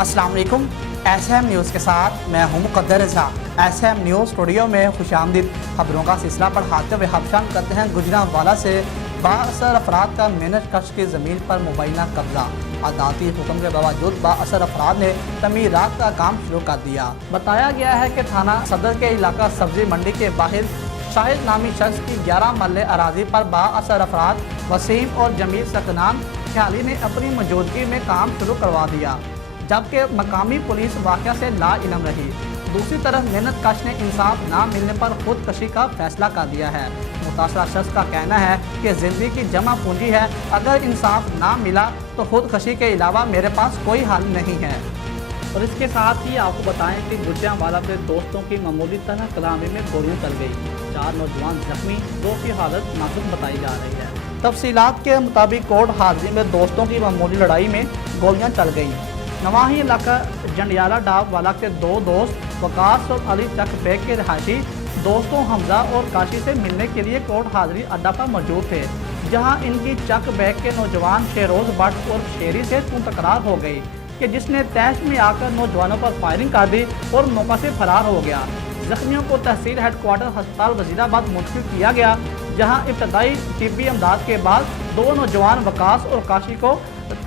अस्सलाम वालेकुम। SM news के साथ मैं हूं मुक़द्दर रज़ा। SM न्यूज़ स्टूडियो में खुशामदीद। खबरों का सिलसिला बढ़ाते हुए हबशान करते हैं गुजरांवाला से बाअसर अफराद का मेहनत कश की ज़मीन पर मुबैना कब्जा। अदालती हुक्म के बावजूद बाअसर अफराद ने तमीरात का काम शुरू कर दिया। बताया गया है कि थाना सदर के इलाका सब्जी मंडी के बाहर शाहिद नामी शख्स की 11 मरले अराजी पर बाअसर अफराद वसीम और जमील सकनान ख्याली ने अपनी मौजूदगी में काम शुरू करवा दिया, जबकि मकामी पुलिस वाक़या से लाइल्म रही। दूसरी तरफ मेहनत कश ने इंसाफ ना मिलने पर खुदकशी का फैसला कर दिया है। मुतासरा शख्स का कहना है कि ज़िंदगी की जमा पूंजी है, अगर इंसाफ ना मिला तो खुदकशी के अलावा मेरे पास कोई हल नहीं है। और इसके साथ ही आपको बताएं कि गुजरांवाला के दोस्तों की मामूली तरह कलामी में गोलियां चल गई। 4 नौजवान जख्मी, 2 की हालत नाजुक बताई जा रही है। तफसीलात के मुताबिक कोर्ट हाजिरी में दोस्तों की मामूली लड़ाई में गोलियां चल गई। नवाही इलाका जंडियाला डाब वाला के 2 दोस्त वकास और अली चक बेग के रहायशी दोस्तों हमजा और काशी से मिलने के लिए कोर्ट हाजिरी अड्डा पर मौजूद थे, जहां इनकी चक बेग के नौजवान शेरोज भट्ट और शेरी से तकरार हो गई कि जिसने तहस में आकर नौजवानों पर फायरिंग कर दी और मौका से फरार हो गया। जख्मियों को तहसील हेडक्वार्टर अस्पताल वजीराबाद मुंतकिल किया गया, जहां इब्तदाई तिब्बी इमदाद के बाद 2 नौजवान वकास और काशी को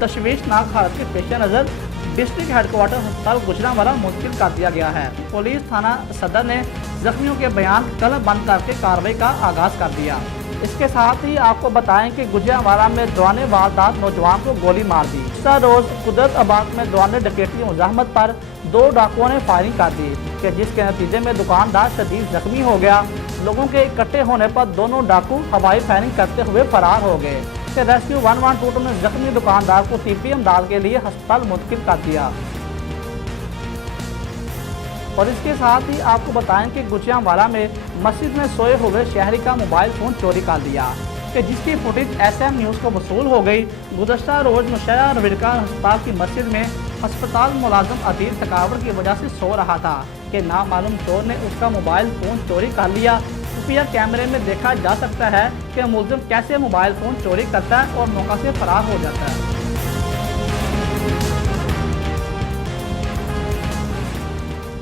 तशवीशनाक हालत के पेश नज़र डिस्ट्रिक्ट हेडक्वार्टर अस्पताल गुजरांवाला मुंतकिल कर दिया गया है। पुलिस थाना सदर ने जख्मियों के बयान कलम बंद करके कार्रवाई का आगाज कर दिया। इसके साथ ही आपको बताएं कि गुजरांवाला में दौरान वारदात नौजवान को गोली मार दी। दूसरा रोज कुदरत आबाद में दौरान डकैती मुजाहमत पर 2 डाकुओं ने फायरिंग कर दी, कि जिसके नतीजे में दुकानदार शदीद जख्मी हो गया। लोगों के इकट्ठे होने पर दोनों डाकू हवाई फायरिंग करते हुए फरार हो गए। रेस्क्यू 112 ने जख्मी दुकानदार को तिब्बी इमदाद के लिए अस्पताल मुंतकिल कर दिया। और इसके साथ ही आपको बताएं कि गुजरांवाला में मस्जिद में सोए हुए शहरी का मोबाइल फ़ोन चोरी कर लिया, कि जिसकी फुटेज SM न्यूज़ को वसूल हो गई। गुज़श्ता रोज़ मुशैया रविड़का अस्पताल की मस्जिद में अस्पताल मुलाजिम अतीर थकावट की वजह से सो रहा था कि नामालूम चोर ने उसका मोबाइल फ़ोन चोरी कर लिया। खुफिया कैमरे में देखा जा सकता है कि मुलजिम कैसे मोबाइल फ़ोन चोरी करता है और मौका से फरार हो जाता है।